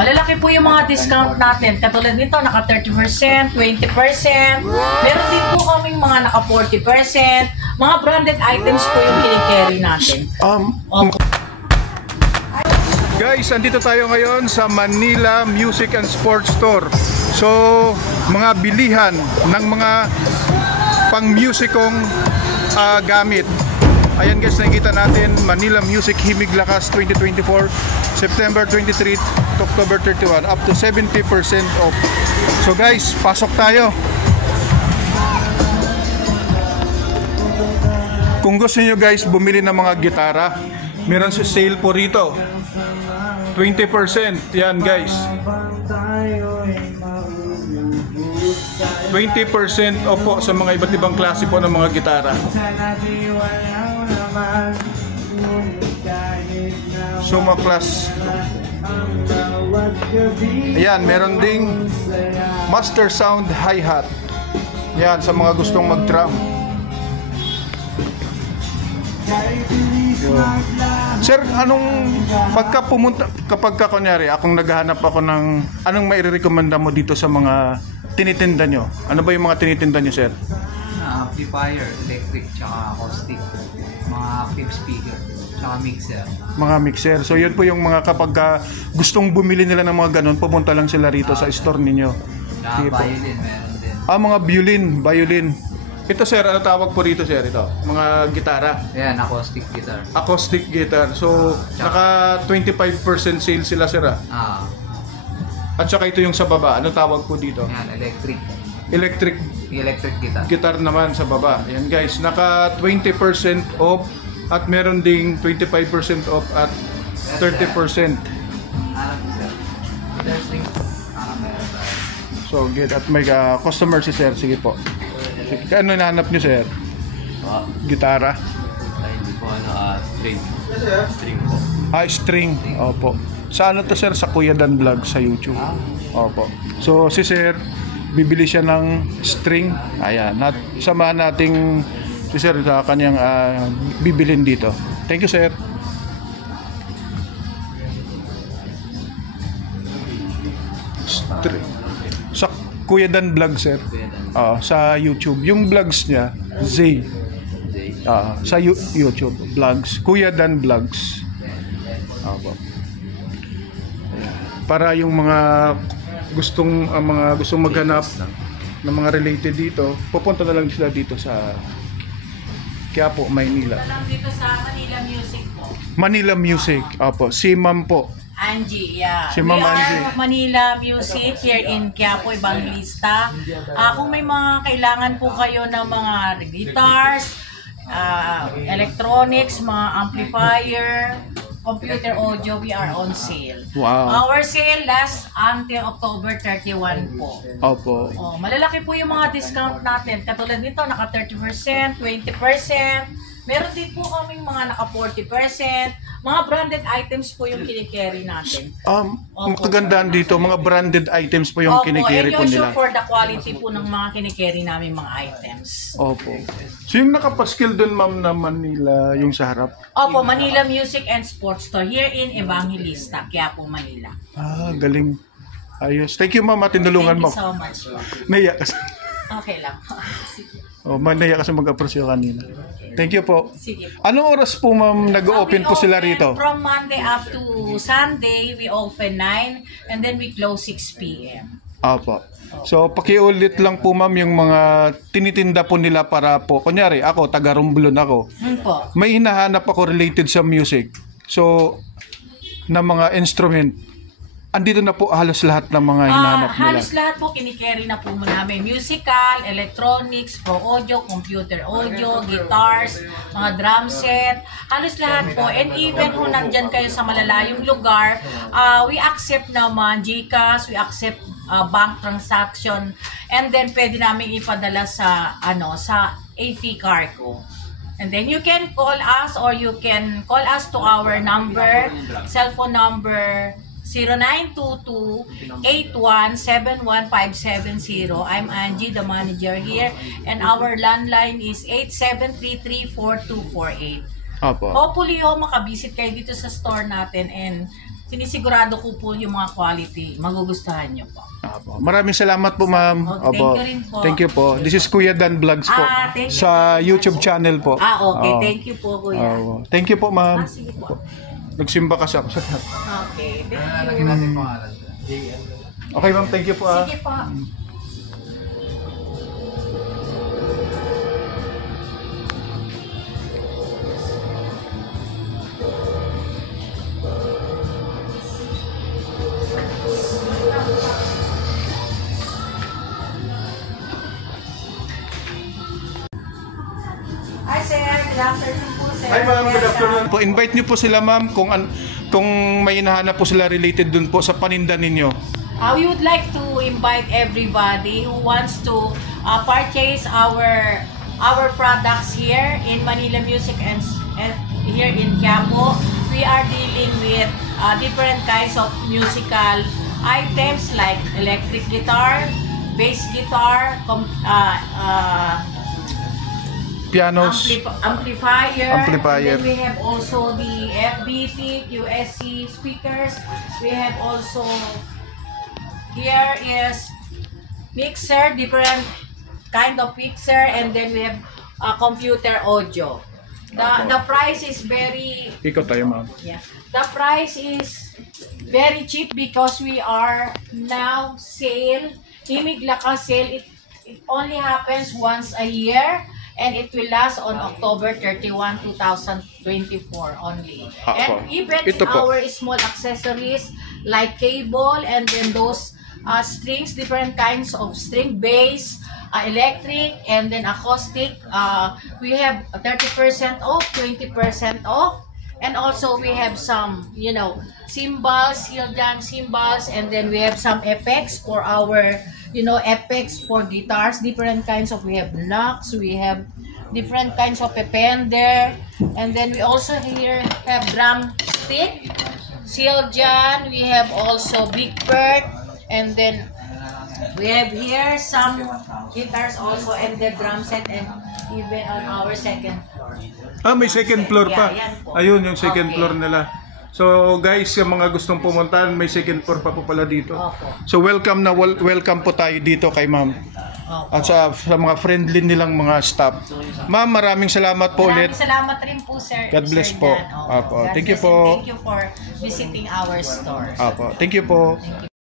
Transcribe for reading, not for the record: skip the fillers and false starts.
Malalaki po yung mga discount natin. Katulad nito, naka 30%, 20%. Meron din po kaming mga naka 40%. Mga branded items po yung kinikerry natin. Guys, andito tayo ngayon sa Manila Music and Sports Store. So, mga bilihan ng mga pang-musicong gamit. Ayan guys, nakikita natin Manila Music Himig Lakas 2024, September 23 to October 31, up to 70% off. So guys, pasok tayo. Kung gusto niyo guys bumili ng mga gitara, meron sa sale po rito. 20%, yan guys. 20% off po sa mga iba't ibang klase po ng mga gitara. Suma Class. Ayan, meron ding Master Sound Hi-Hat. Yan, sa mga gustong mag-drum. Sir, anong pagka pumunta, kapag kunyari akong naghahanap ako ng anong mairerekomenda mo dito sa mga tinitinda nyo? Ano ba yung mga tinitinda nyo, sir? Amplifier, electric, tsaka acoustic, mga active speaker, tsaka mixer. Mga mixer. So yun po yung mga kapag gustong bumili nila ng mga ganun, pupunta lang sila rito sa store ninyo. Violin, meron din. Mga violin. Ito sir, ano tawag po rito sir? Ito, mga gitara. Ayan, acoustic guitar. Acoustic guitar. So, naka 25% sale sila sir At saka ito yung sa baba. Ano tawag po dito? Ayan, electric. Electric Guitar. Guitar naman sa baba. Ayan guys, naka 20% off at meron ding 25% off at 30%. So, good. At may customer si sir. Sige po. Ano hinahanap nyo sir? Gitara? Ay, hindi po string. String po. String. Opo. Sa ano to sir? Sa Kuya Dan Vlog sa YouTube. Opo. So si sir, bibili siya ng string. Ayan. Samahan nating si sir sa kanyang bibilin dito. Thank you sir. String. Sa Kuya Dan Vlog sir. Sa YouTube. Yung vlogs niya, Zay. Sa YouTube vlogs. Kuya Dan Vlogs. Para yung mga gustong maghanap ng mga related dito, pupunta na lang sila dito sa Quiapo, Maynila. Dito sa Manila Music po. Manila Music. Opo. Si Ma'am po. Angie, yeah. Si Ma'am Angie. Manila Music here in Quiapo, Evangelista. Kung may mga kailangan po kayo ng mga guitars, electronics, mga amplifier, computer audio, we are on sale. Wow. Our sale lasts until October 31 po. Opo. Malalaki po yung mga discount natin. Katulad nito, naka 30%, 20%. Meron din po kaming mga naka 40%. Mga branded items po yung kinikerry natin. Magagandaan dito, mga branded items po yung kinikerry po nila. Sure for the quality po ng mga kinikerry namin mga items. Opo. So yung nakapaskil dun ma'am na Manila, yung sa harap? Opo, Manila Music and Sports Store here in Evangelista, Quiapo, Manila. Galing. Ayos. Thank you ma'am, tinulungan mo. Thank you so much po. Naiyak kasi. Okay lang. Naiyak kasi mag-approach yung kanina. Thank you po. Sige po. Anong oras po ma'am nag-open po sila rito? From Monday up to Sunday, we open 9 and then we close 6 p.m. Opo. So, pakiulit lang po ma'am yung mga tinitinda po nila para po, kunyari ako, taga Romblon ako. Po. May hinahanap ako related sa music. So, na mga instrument. Andito na po halos lahat ng mga hinahanap nila. Halos lahat po kinikerry na po namin. Musical, electronics, pro audio, computer audio, guitars, mga drum set. Halos lahat po. And even kung nandyan kayo sa malalayong lugar, we accept naman GCash, we accept bank transaction, and then pwede namin ipadala sa sa AP Cargo. And then you can call us or you can call us to our number, cellphone number 0922-8171-570. I'm Angie, the manager here, and our landline is 8733-4248. Opo. Hopefully, makabvisit kayo dito sa store natin and sinisigurado ko po yung mga quality. Magugustuhan nyo po. Apo. Maraming salamat po, ma'am. Okay, thank Apo. you rin po. Thank you po. This is Kuya Dan Vlogs po. Thank you Sa very much YouTube po. channel po. Okay. Oo. Thank you po, Kuya. Oo. Thank you po, ma'am. Sige po. Nagsimba kasi ako sa Okay. Thank Lagyan you. natin pangalan. Okay, ma'am. Thank you po. Sige po. Hi, sir. Good afternoon po, sir. Hi, ma'am. Good Welcome. afternoon po. Invite niyo po sila, ma'am, kung may hinahanap po sila related dun po sa paninda ninyo. We would like to invite everybody who wants to purchase our products here in Manila Music and here in Quiapo. We are dealing with different kinds of musical items like electric guitar, bass guitar, Pianos. amplifier. Amplifier. And then we have also the FBT, QSC speakers. We have also here is mixer, different kind of mixer, and then we have computer audio. The price is very Ikaw tayo, ma'am. The price is very cheap because we are now sale. Himig Lakas sale. It only happens once a year. And it will last on October 31, 2024 only. And even Ito in po. our small accessories like cable and then those strings, different kinds of string, bass, electric, and then acoustic, we have 30% off, 20% off. And also we have some, cymbals, heel jam cymbals, and then we have some effects for our, effects for guitars, different kinds of, we have knocks, we have different kinds of pepender, and then we also here have drum stick, seal jan, we have also big bird, and then we have here some guitars also, and the drum set, and even on our second floor. May second floor pa. Yeah, yan po. Ayun, yung second Okay. floor nila. So guys, yung mga gustong pumunta, may second floor pa po pala dito. Opo. So welcome po tayo dito kay ma'am. Opo. At sa mga friendly nilang mga staff. Ma'am, maraming salamat po ulit. Maraming salamat rin po, sir. God bless Sir po. Dan. Opo. Apo. God Thank you bless and po. Thank you for visiting our store. Apo. Thank you po.